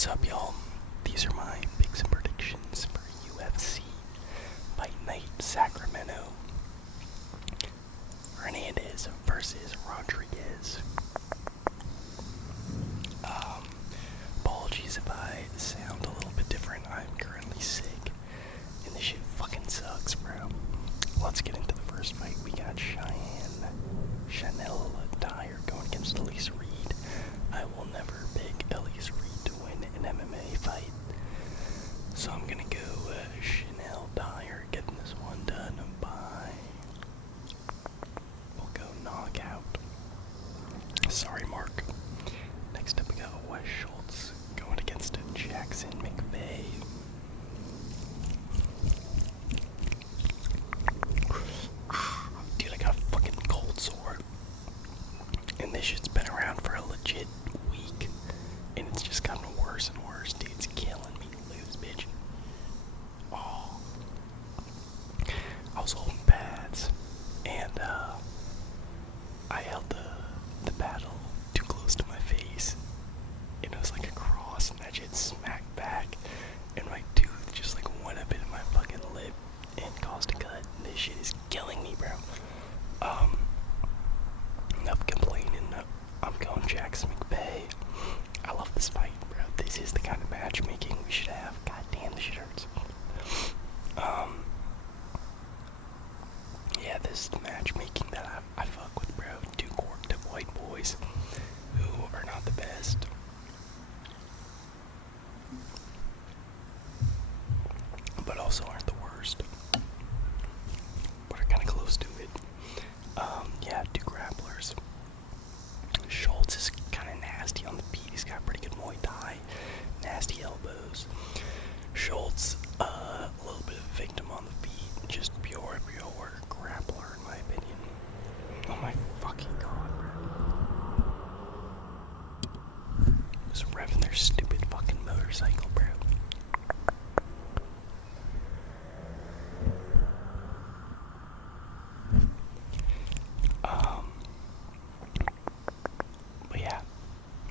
What's up, y'all? These are my picks and predictions for UFC Fight Night Sacramento. Hernandez versus Rodriguez. Apologies if I sound a little bit different. I'm currently sick, and this shit fucking sucks, bro. Let's get into the first fight. We got Chanel Dyer going against Elise Reed. I will never pick Elise Reed to win an MMA fight, so I'm gonna go Chanel Dyer getting this one done by, we'll go knockout. Sorry, Mark. Next up we got Wes Schultz going against Jackson McVey. Dude, I got a fucking cold sore, and this shit's been around for a legit week, and it's just gotten worse and worse. Dude, it's killing me. Look at this bitch. Oh, I was holding pads, and I held the paddle too close to my face, and it was like a cross, and that shit smacked back, and my tooth just like went up into my fucking lip and caused a cut. And this shit is killing me, bro. Enough complaining. I'm going Jackson McVey. I love this fight, bro. This is the kind of matchmaking we should have. God damn, this shit hurts. Yeah, this is the matchmaking that I fuck with, bro. Two corked up white boys who are not the best, but also aren't the worst, but are kind of close to it. Yeah, two grapplers. Schultz is kind of nasty on the beat. He's got pretty good Muay Thai, nasty elbows. Schultz, a little bit of a victim on the beat, just pure grappler in my opinion. Oh my fucking god, bro. Just revving their stupid fucking motorcycle, bro. But yeah,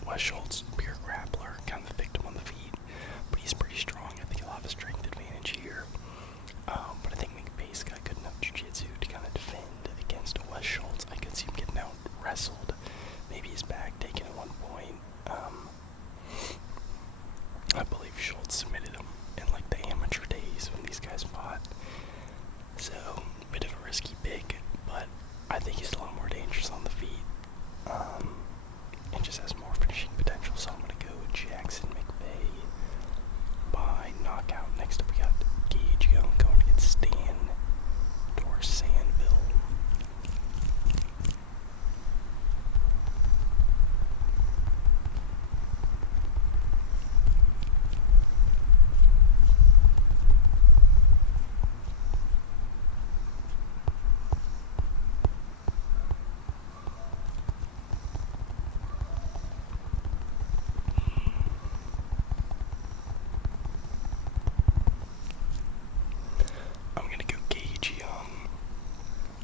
Wes Schultz, pure grappler, kind of a victim on the feet, but he's pretty strong. I think he'll have a strength advantage here. But I think McVey's got good enough jiu-jitsu to kind of defend against Wes Schultz. I could see him getting out wrestled. Maybe his back taken at one point. I believe Schultz submitted him in like the amateur days when these guys fought. So, bit of a risky pick, but I think he's a lot more dangerous on the feet. And just has more finishing potential, so I'm gonna go with Jackson McVey by knockout. Next up we got Gage Young going against Sandville.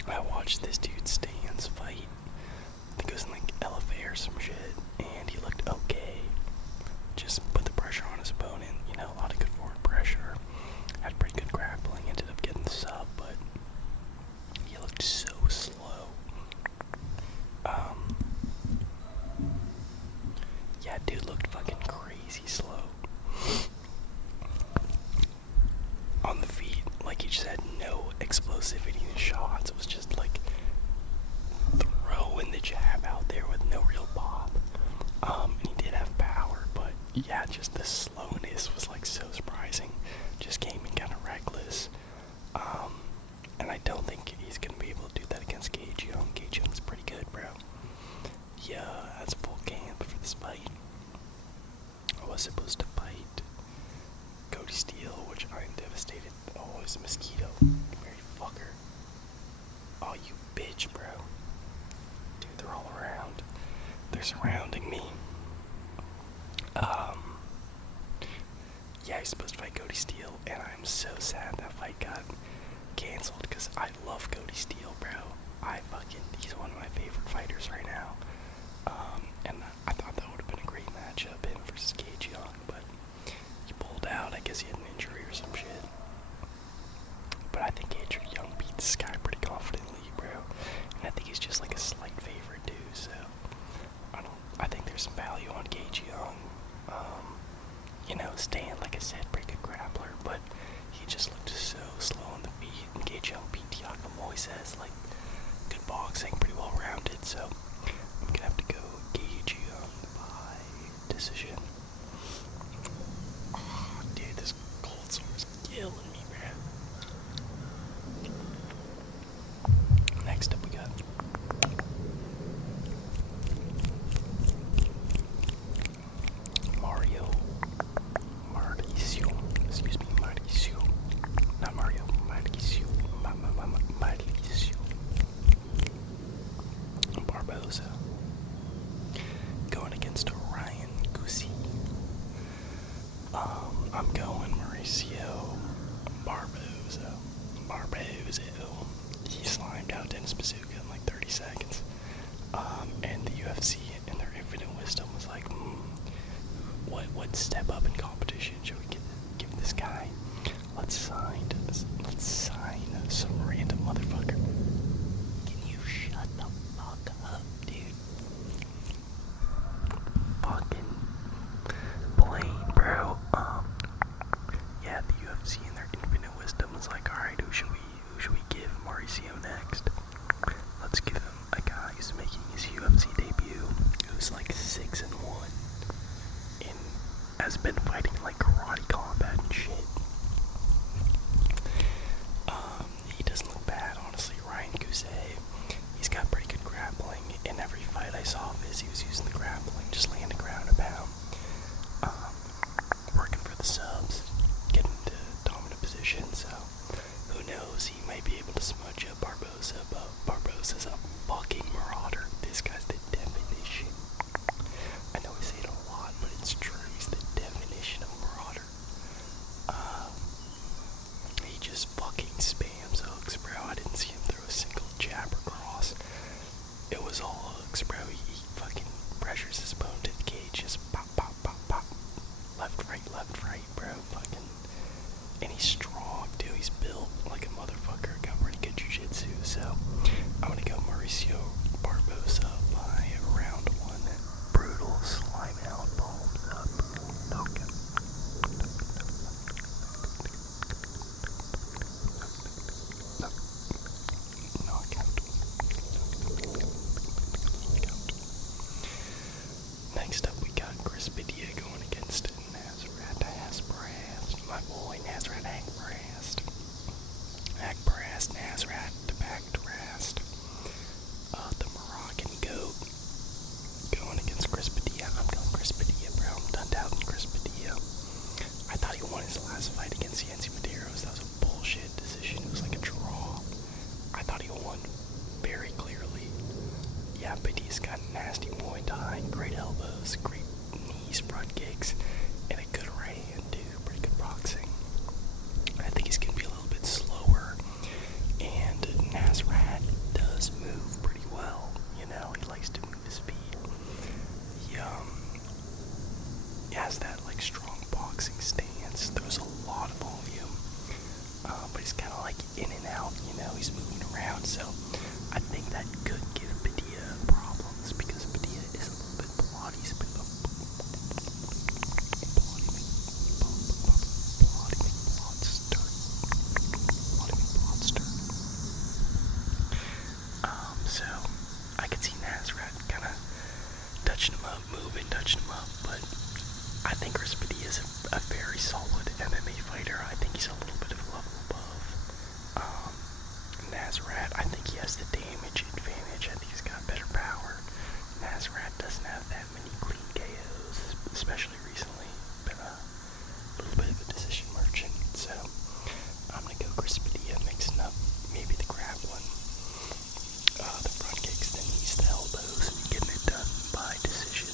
I watched this dude Stan's fight. I think it was in like LFA or some shit, and he looked okay. Just put the pressure on his opponent, you know, a lot of good forward pressure. Had pretty good grappling, ended up getting the sub, but he looked so slow. Yeah, dude looked fucking crazy slow. On the feet, like he just had no explosivity in his shots. It was just like throwing the jab out there with no real pop. And he did have power, but yeah, just the slowness was like so surprising. Just came in kind of reckless. And I don't think he's gonna be able to do that against Gage Young. Gage Young's pretty good, bro. Yeah, that's full camp for this fight. I was supposed to fight Cody Steele, which I'm devastated. Oh, it's a mosquito. Mary fucker. Oh, you bitch, bro. Dude, they're all around. They're surrounding me. Yeah, he's supposed to fight Cody Steele, and I'm so sad that fight got canceled, because I love Cody Steele, bro. He's one of my favorite fighters right now. And I thought that would have been a great matchup, him versus Gage Young, but Stan, like I said, pretty good grappler, but he just looked so slow on the feet. And Gage Young beat Tiago Moises, like, good boxing, pretty well rounded, so I'm gonna have to go Gage Young by decision. Oh, dude, this cold sore is killing me, man. Next up, we got Barbosa going against Ryan Goosey. I'm going Mauricio Barbosa. He slimed out Dennis Bazooka in like 30 seconds. And the UFC, in their infinite wisdom, was like, what step up in competition should we give this guy? Let's sign some random motherfucker. Can you shut the fuck up, dude? Fucking Blaine, bro. Yeah, the UFC in their infinite wisdom was like, alright, who should we give Mauricio next? Let's give him a guy who's making his UFC debut, who's like 6-1, and has been fighting like karate combat and shit. He doesn't look bad, honestly. Ryan Goosey, he's got pretty good grappling. In every fight I saw of his, he was using the grappling, just landing ground and pound. Working for the subs, getting into dominant position, so who knows, he might be able to smudge up Barbosa, but Barbosa's a fucking marauder. This guy's the definition. I know we say it a lot, but it's true. He's the definition of marauder. He just fucking spams hooks, bro. I didn't see him throw a single jab or cross. It was all hooks, bro. He fucking pressures his opponent to the cage, just pop, pop, pop, pop. Left, right, bro. Fucking. And he's strong, dude. He's built like a motherfucker. Got pretty good jiu-jitsu, so I'm gonna go Mauricio Barbosa by round 1. Brutal slime out, palms up. Okay. Knockout. Next up, we got Chris Padilla going against Nazarat Akbarast. My boy, Nazarat Akbarast. Nazarat Akbarast. The Moroccan goat going against Chris Padilla. I'm going Chris Padilla, bro. I'm done doubting Chris Padilla. I thought he won his last fight against Maderos. That was a bullshit decision. It was like a draw. I thought he won very clearly. Yeah, Padilla's got nasty Muay Thai, great elbows, great knees, front kicks, and a good right hand, dude. Pretty good boxing. I think he's gonna be a little bit slower, and Nazarat does move pretty well. He likes to move his feet. He has that like strong boxing stance. Throws a lot of volume, but he's kind of like in and out. He's moving around. So I think that could give Padilla problems because Padilla is a little bit bloody. He's a bit of a bloodster. So I could see Nazarat kind of touching him up, touching him up, but I think Chris Padilla is a very solid MMA fighter. I think he's a little bit of a level above Nazarat. I think he has the damage advantage. I think he's got better power. Nazarat doesn't have that many clean KOs, especially recently. Been a little bit of a decision merchant, so I'm gonna go Chris Padilla, mixing up maybe the grappling, the front kicks, the knees, the elbows, and getting it done by decision.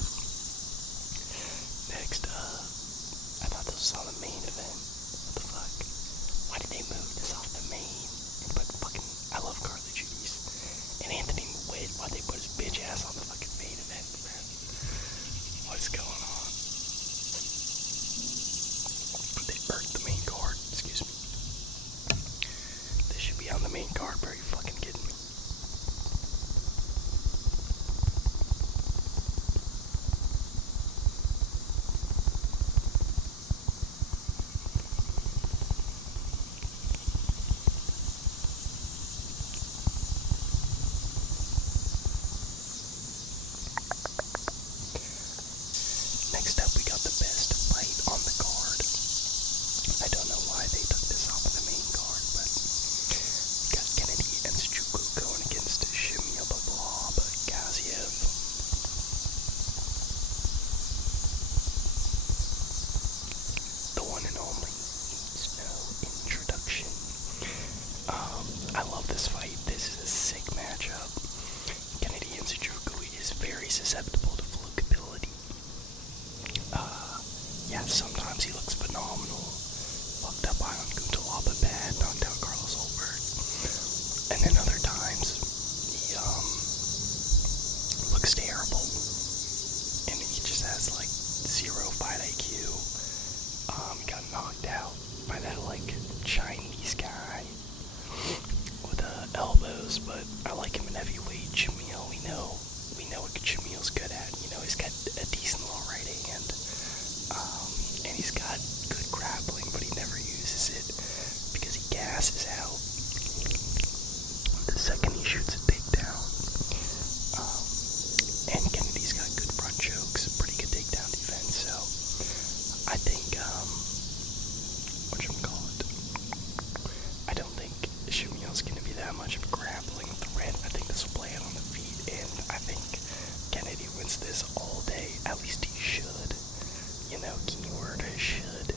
Next, I thought this was on the main event. What the fuck? Why did they move this off the main and put fucking, I love Carly Judy's and Anthony Whit, why'd they put his bitch ass on the fucking main event, man? What's going on? action. I love this fight. This is a sick matchup. Kennedy Nzechukwu is very susceptible to flukeability. Yeah, sometimes he looks phenomenal. Fucked up Ion Kuntalapa bad, knocked out Carlos Holberg. And then other times, he looks terrible. And he just has like 0 fight IQ. He got knocked out by that like Chinese guy with elbows, but I like him in heavyweight. Jamil, we know what Jamil's good at. You know, he's got a decent little right hand, and he's got good grappling, but he never uses it because he gasses out the second he shoots a takedown. And Kennedy's got good front chokes, pretty good takedown defense. So I think I don't think Jamil's gonna be that much of a grappling threat. I think this will play out on the feet, and I think Kennedy wins this all day. At least he should. You know, keyword should.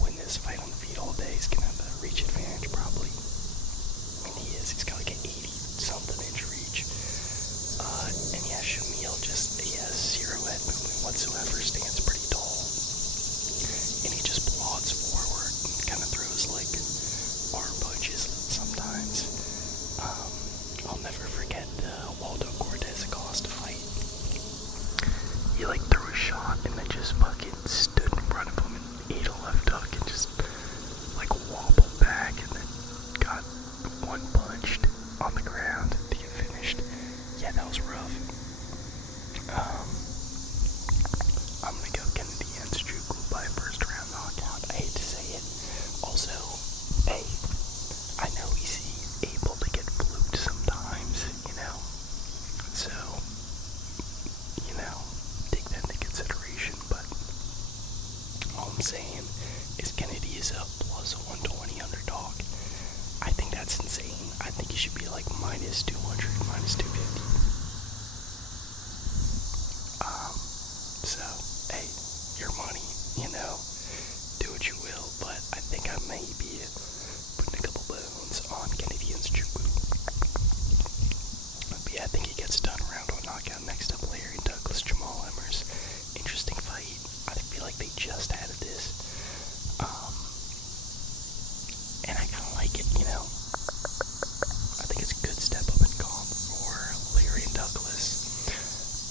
Win this fight on the feet all day. He's gonna have a reach advantage, probably. I mean, he is. He's got like an 80-something inch reach. And yeah, Jamil he has 0 head movement whatsoever, stands pretty tall. And he just plods forward and kind of throws like arm punches sometimes. I'll never forget the Waldo Cortez Acosta fight. He like threw a shot and then just fucking stood in front of him and ate a left hook and just like wobbled back and then got one punched on the ground to get finished. Yeah, that was rough. I'm gonna go Kennedy Nzechukwu by first round knockout. I hate to say it. Also, hey, I know he's able to get fluked sometimes, you know. So, you know, take that into consideration. But all I'm saying is Kennedy is a plus 120 underdog. I think that's insane. I think he should be like minus 200, minus 250. So, hey, your money, you know, do what you will, but I think I may be putting a couple bones on Kennedy Nzechukwu. But yeah, I think he gets done around one knockout. Next up, Larry Douglas, Jamal Emmers. Interesting fight. I feel like they just added this. And I kind of like it, you know. I think it's a good step up in comp for Larry Douglas.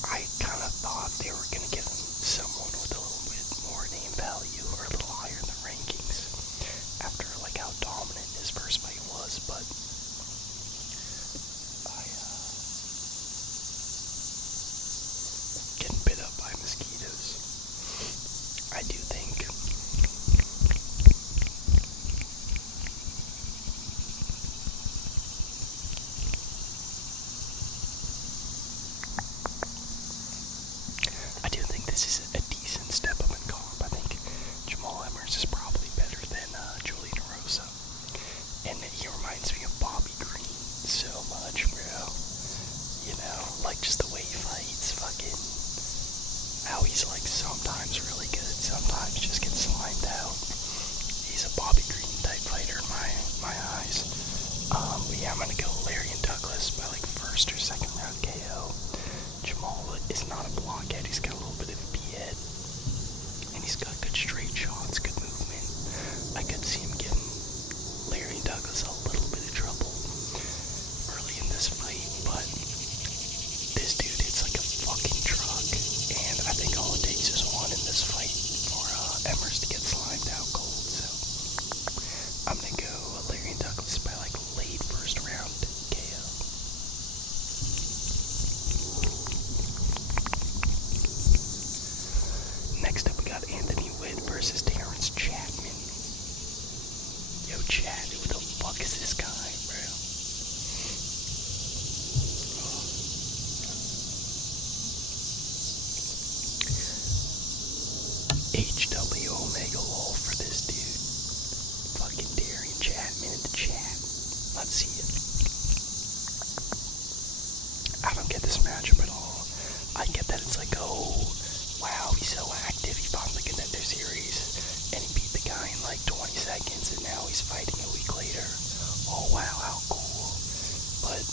I kind of thought they were going to give him someone with a little bit more name value or a little higher in the rankings after like how dominant his first fight was, but getting bit up by mosquitoes. I do think this is a decent step up in comp. I think Jamal Emmers is probably better than Julian Rosa. And he reminds me of Bobby Green so much, bro. You know, like just the way he fights, fucking how he's like sometimes really good, sometimes just gets slimed out. He's a Bobby Green type fighter in my eyes. But yeah, I'm gonna go Larry Douglas by like first or second round KO. Jamal is not a blockhead. He's got a little bit of B-head. And he's got good straight shots, good movement. I could see him giving Larry Douglas a little bit of trouble early in this fight, but this dude hits like a fucking truck. And I think all it takes is one in this fight for Emmers to get slimed out cold. So I'm gonna go Larry Douglas by like late first round KO. Next up, we got Anthony Whit versus Terrence Chapman. Yo, Chad, who the fuck is this guy, bro? HW Omega lol for this dude. Fucking Darian Chapman in the chat. Let's see it. I don't get this matchup at all. I get that it's like, oh, wow, he's so active. He found the contender series and he beat the guy in like 20 seconds and now wow, how cool. But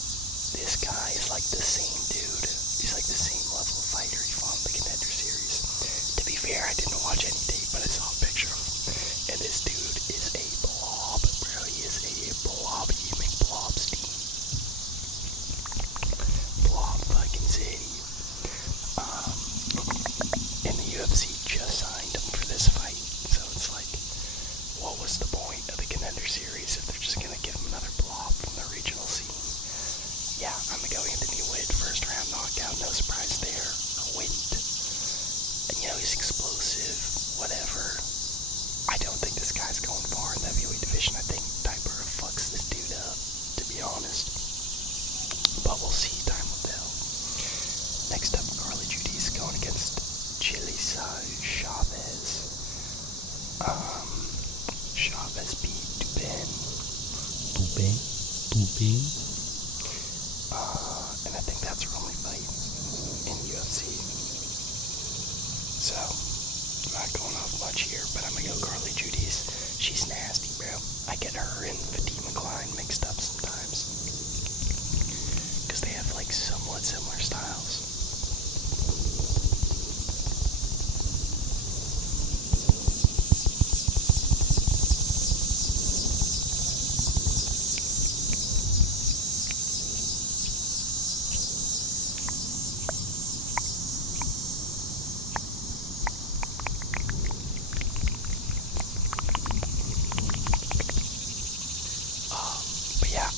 this guy is like the same dude. He's like the same level of fighter he fought in the Contender Series. To be fair, I didn't watch any tape, but I saw a picture of him. And this dude is a blob, bro. He is a blob. You make blobs, team. Blob fucking city. And the UFC just signed him for this fight. So it's like, what was the point of the Contender Series if they're just gonna give him another blob from the regional scene? Yeah, I'm gonna go Anthony Whit, first round knockout, no surprise there. Whit. And you know, he's explosive, whatever. I don't think this guy's going far in the heavyweight division. I think Ditter fucks this dude up, to be honest. But we'll see, time will tell. Next up, Judy's going against Chavez. Chavez beat Dubin. And I think that's her only fight in UFC. So, I'm not going off much here, but I'm gonna go Judy's. She's nasty, bro. I get her and Fatima Klein mixed up sometimes. Because they have like somewhat similar styles.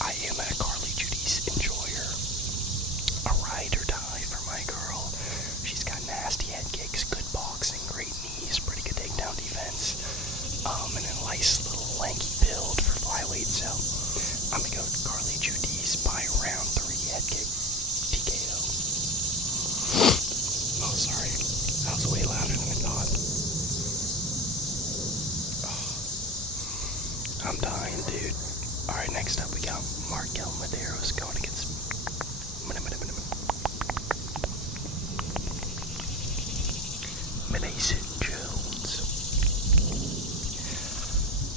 I am a Judy's enjoyer. A ride or die for my girl. She's got nasty head kicks, good boxing, great knees, pretty good takedown defense, and a nice little lanky build for flyweight. So I'm gonna go Judy's by round 3 head kick TKO. Oh, sorry, that was way louder than I thought. Oh, I'm dying, dude. Alright, next up we got Maderos going against Mason Jones.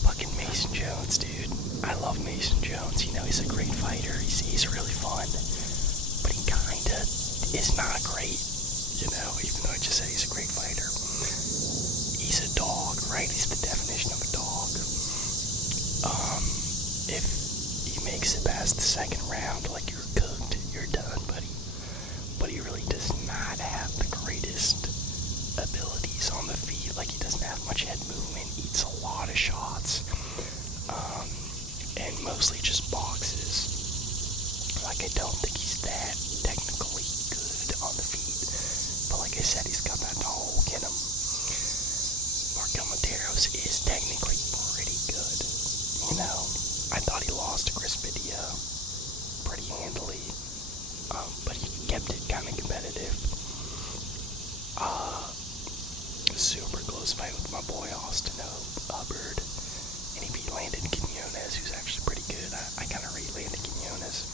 Fucking Mason Jones, dude. I love Mason Jones. You know, he's a great fighter. He's really fun. But he kinda is not great, you know, even though I just said he's a great fighter. He's a dog, right? He's the definition of a dog. If he makes it past the second round, like, you're cooked, you're done, buddy. But he really does not have the greatest abilities on the feet. Like, he doesn't have much head movement, eats a lot of shots, and mostly just boxes. Like, I don't think he's that technically good on the feet. But like I said, he's got that Hulk in him. Maderos is technically pretty good, you know. I thought he lost to Padilla pretty handily, but he kept it kind of competitive. Super close fight with my boy Austin Hubbard, and he beat Landon Quinones, who's actually pretty good. I kind of rate Landon Quinones.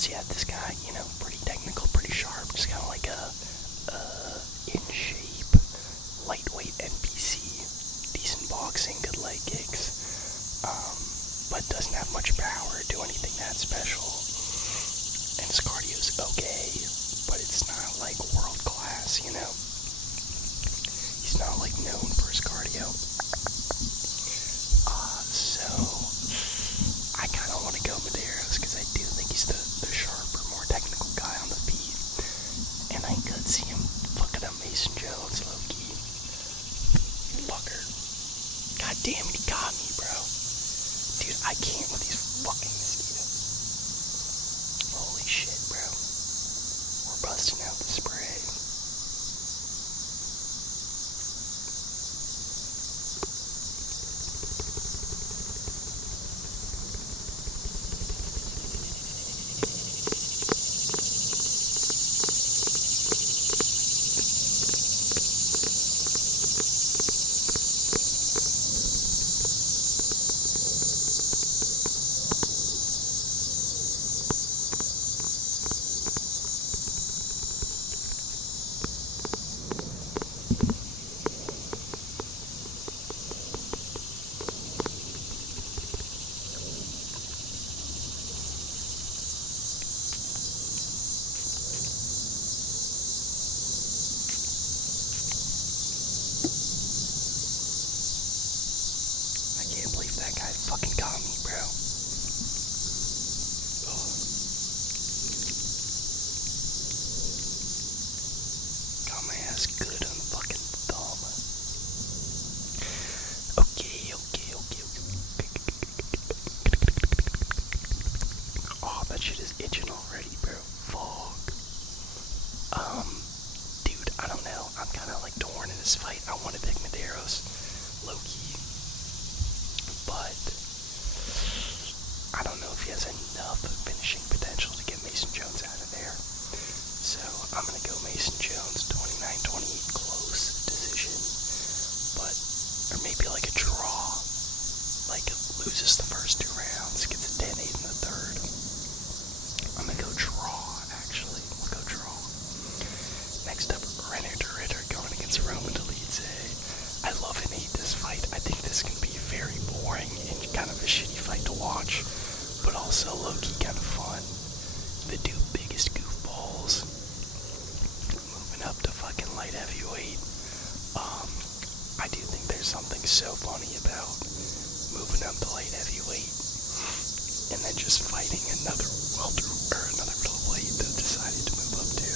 So yeah, this guy, you know, pretty technical, pretty sharp, just kind of like a in shape, lightweight NPC, decent boxing, good leg kicks. But doesn't have much power, do anything that special. And his cardio's okay, but it's not like world class, you know. He's not like known for his cardio. So I kind of want to go Maderos because I do think he's the sharper, more technical guy on the feet. And I could see him fucking up Mason Jones, low-key. Fucker. God damn it, he got me, bro. Dude, I can't with these fucking mosquitoes. Holy shit, bro. We're busting out the spray. fucking got me, bro. Got my ass good on the fucking thumb. Okay. Oh, that shit is itching already, bro. Fuck. Dude, I don't know. I'm kind of like torn in this fight. I want to pick Maderos, low-key. But I don't know if he has enough finishing potential to get Mason Jones out of there. So I'm going to go Mason Jones, 29-28, close decision. But, or maybe like a draw. Like, loses the first 2 rounds, gets a 10-8 in the third. I'm going to go draw, actually. We'll go draw. Next up, Ritter going against Roman Dolidze. I love and hate this fight. I think this can be very boring and kind of a shitty fight to watch, but also low-key kind of fun. The 2 biggest goofballs moving up to fucking light heavyweight. I do think there's something so funny about moving up to light heavyweight and then just fighting another middleweight that decided to move up to.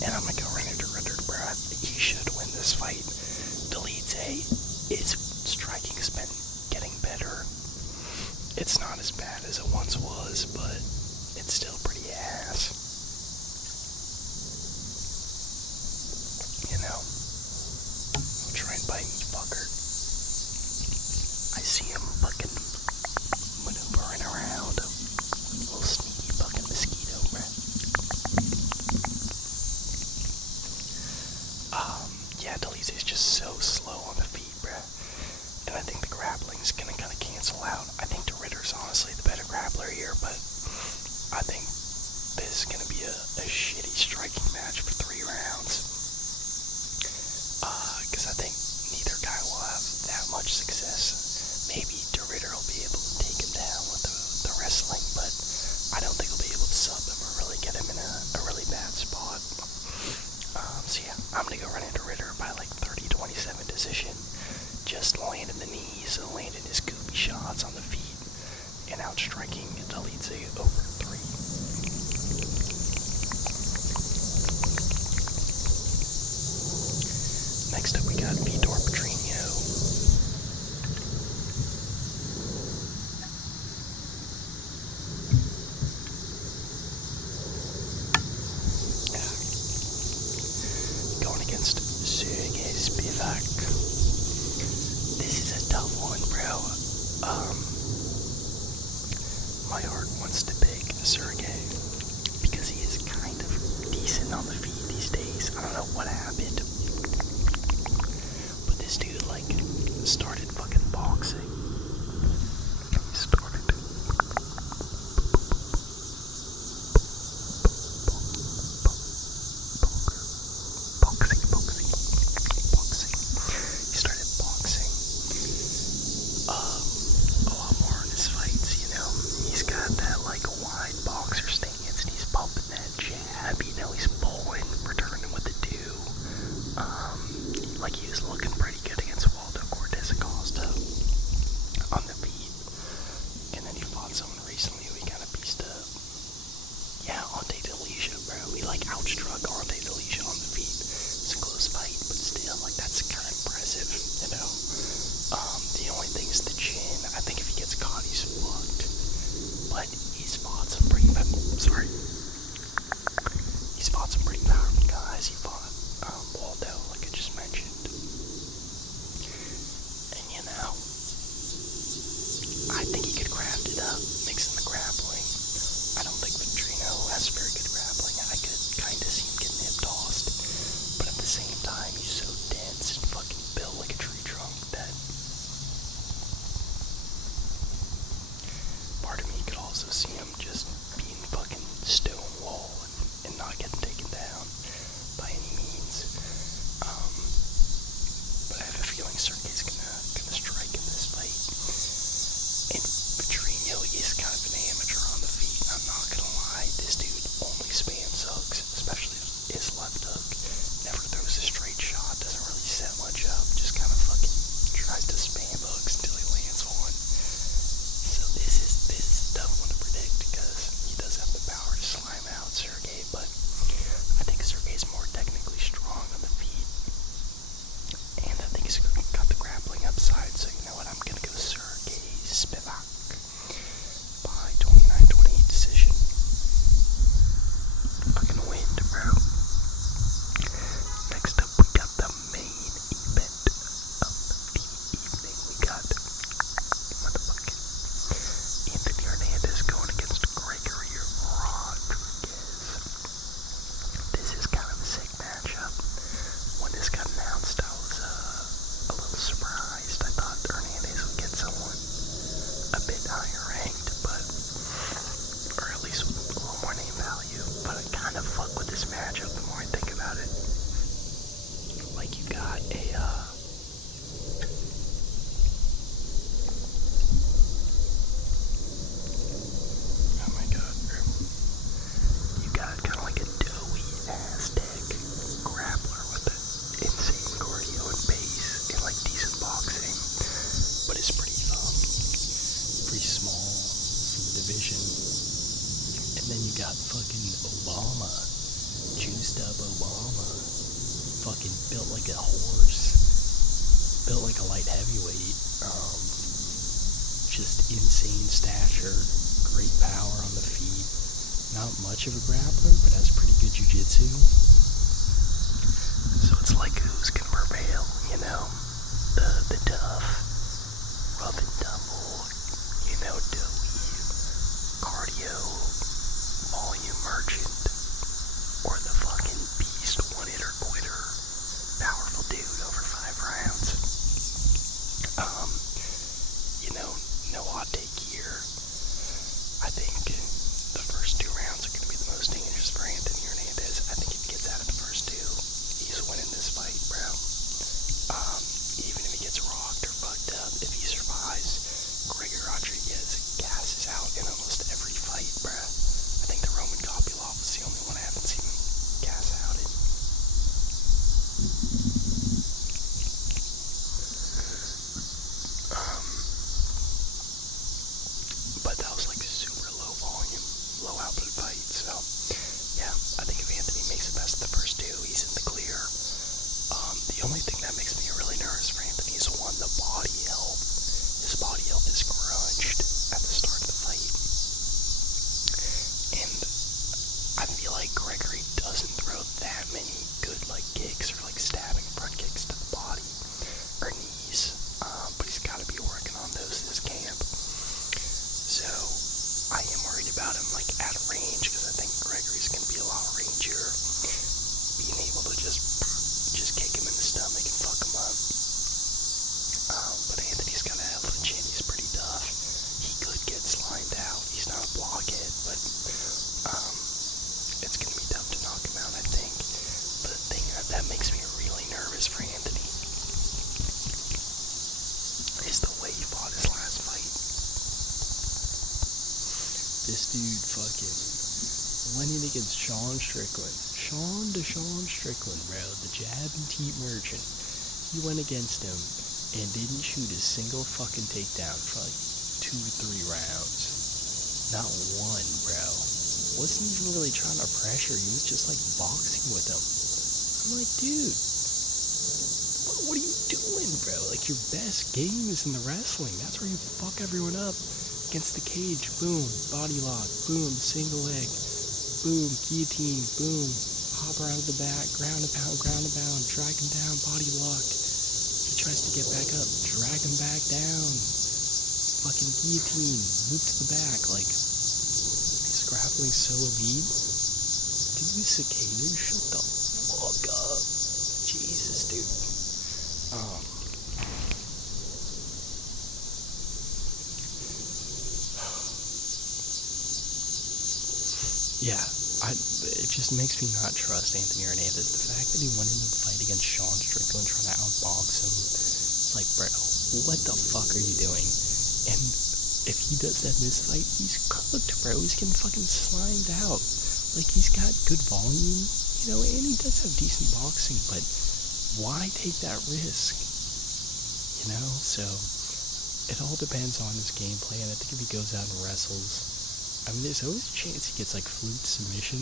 And I'm gonna go Ritter, bro. He should win this fight. Dolidze, his striking's been getting better. It's not as bad as it once was, but it's still pretty ass. You know? Don't try and bite me, fucker. I see him fucking maneuvering around. Little sneaky fucking mosquito, bro. Yeah, Dolidze's just so slow on the feet, bruh. And I think the grappling's gonna kind of cancel out. I think Ritter's honestly the better grappler here, but I think this is gonna be a shitty striking match for 3 rounds. Because I think neither guy will have that much success. Maybe Ritter will be able to take him down with the wrestling, but I don't think he'll be able to sub him or really get him in a really bad spot. So yeah, I'm gonna go run into Ritter by like 30-27 decision. Just landing the knees, landing his goopy shots on the feet, and outstriking Dolidze over 3. Next up we got Patrinio. Going against Spivak. This is a tough one, bro. My heart wants to pick Sergey because he is kind of decent on the feet these days. I don't know what happened, but this dude like started fucking boxing. He started boxing. He started boxing. A lot more in his fights, you know. He's got that like wide boxer stance, and he's pumping that jab. You know, he's pulling, returning with the 2. Like he was looking pretty good against Waldo Cortez Acosta on the feet. And then he fought someone recently who he kind of pieced up. Yeah, Ante Delisha, bro. He like outstruck Ante Delisha on the feet. It's a close fight, but still, like that's kind of impressive, you know. The only thing is the chin. I think if he gets caught, he's fucked. But he's fought some pretty powerful guys. He fought Waldo, like I just mentioned. fucking built like a horse, built like a light heavyweight, just insane stature, great power on the feet, not much of a grappler, but has pretty good jiu-jitsu. So it's like who's gonna prevail, you know? The tough, rough and tumble, you know, doughy, cardio, volume merchant, or the fucking beast one-hitter quitter, powerful dude over 5 rounds. You know, no hot take here. I think the first 2 rounds are gonna be the most dangerous for Anthony Hernandez. I think if he gets out of the first 2, he's winning this fight, bro. Even if he gets rocked or fucked up, if he survives, Gregor Rodriguez gasses out in almost every fight, bro. I think the Roman Kopylov was the only one I haven't seen him gas out in. But that was like super low volume, low output fight, so yeah, I think if Anthony makes it past the first 2, he's in the clear. The only thing that makes me really nervous for Anthony is one, the body health. His body health is crunched at the start of the fight. And I feel like Gregory doesn't throw that many good like kicks or like stabbing front kicks to the body or knees. But he's gotta be working on those in his camp. So I am worried about him like at range, because I think Gregory's gonna be a lot rangier, being able to just kick him in the stomach and fuck him up. But Anthony's got a hell of a chin. He's pretty tough. He could get slimed out. He's not a blockhead, but it's gonna be tough to knock him out, I think. But the thing that makes me really nervous for Anthony is the way he fought his last fight. This dude fucking went in against Sean Strickland, bro, the jab and teep merchant. He went against him and didn't shoot a single fucking takedown for like 2 or 3 rounds. Not one, bro. Wasn't even really trying to pressure. He was just like boxing with him. I'm like, dude, what are you doing, bro? Like, your best game is in the wrestling. That's where you fuck everyone up. Against the cage, boom, body lock, boom, single leg, boom, guillotine, boom, hop around the back, ground and pound, drag him down, body lock. He tries to get back up, drag him back down, fucking guillotine, loop to the back. Like, his grappling's so elite. Dude, you cicadas, shut the fuck up. Jesus, dude. Yeah, it just makes me not trust Anthony Hernandez. The fact that he went into the fight against Sean Strickland trying to outbox him, it's like, bro, what the fuck are you doing? And if he does that in this fight, he's cooked, bro. He's getting fucking slimed out. Like, he's got good volume, you know, and he does have decent boxing, but why take that risk? You know, so it all depends on his gameplay, and I think if he goes out and wrestles, I mean, there's always a chance he gets, like, flute submission.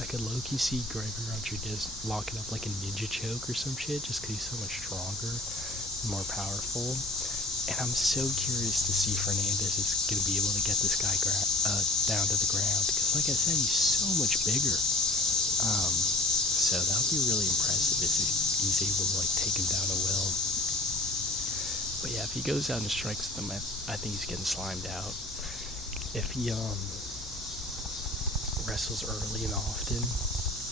I could low-key see Gregor Rodriguez locking up, like, a ninja choke or some shit, just because he's so much stronger and more powerful. And I'm so curious to see if Hernandez is going to be able to get this guy down to the ground, because, like I said, he's so much bigger. So that would be really impressive if he's able to, like, take him down at will. But yeah, if he goes out and strikes them, I think he's getting slimed out. If he wrestles early and often,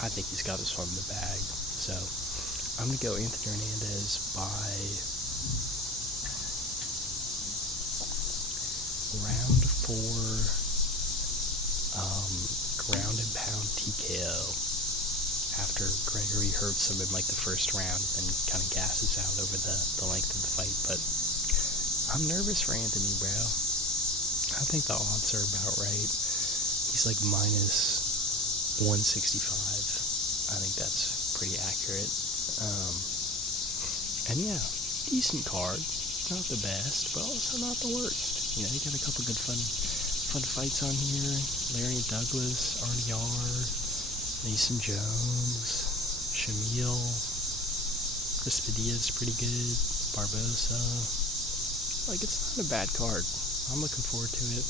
I think he's got this one in the bag. So I'm going to go Anthony Hernandez by round 4, ground and pound TKO after Gregory hurts him in like the first round and kind of gasses out over the length of the fight. But I'm nervous for Anthony, bro. I think the odds are about right. He's like minus 165. I think that's pretty accurate. And yeah, decent card. Not the best, but also not the worst. You know, you got a couple good fun fights on here. Larry Douglas, RDR, Mason Jones, Shamil. Chris Padilla's pretty good. Barbosa. Like, it's not a bad card. I'm looking forward to it.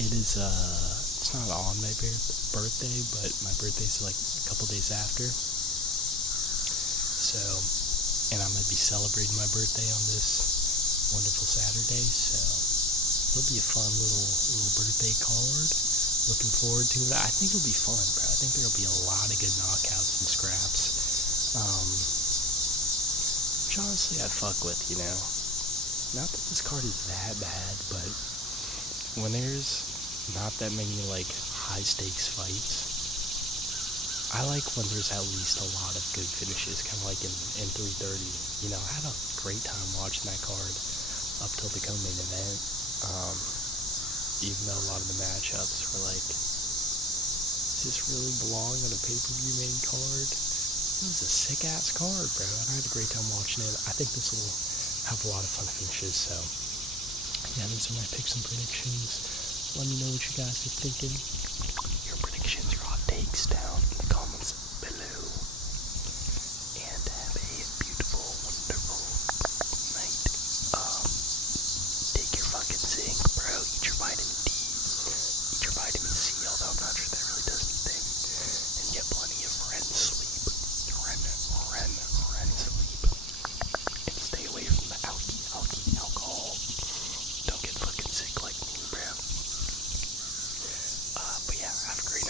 It is, it's not on my birthday, but my birthday's like a couple days after. So, and I'm going to be celebrating my birthday on this wonderful Saturday, so it'll be a fun little birthday card. Looking forward to it. I think it'll be fun, bro. I think there'll be a lot of good knockouts and scraps. Which honestly I fuck with, you know. Not that this card is that bad, but when there's not that many, like, high-stakes fights, I like when there's at least a lot of good finishes, kind of like in 330. You know, I had a great time watching that card up till the co-main event, even though a lot of the matchups were like, does this really belong on a pay-per-view main card? It was a sick-ass card, bro, and I had a great time watching it. I think this will have a lot of fun finishes, so yeah, these are my picks and predictions. Let me know what you guys are thinking. Your predictions, your hot takes down in the comments below. And have a beautiful, wonderful night. Take your fucking zinc, bro. Eat your vitamin D. Eat your vitamin C, although I'm not sure that really does anything. And get plenty of REM sleep. REM sleep. And stay away from the alcohol. Don't get fucking sick like me, bro. But yeah, have a great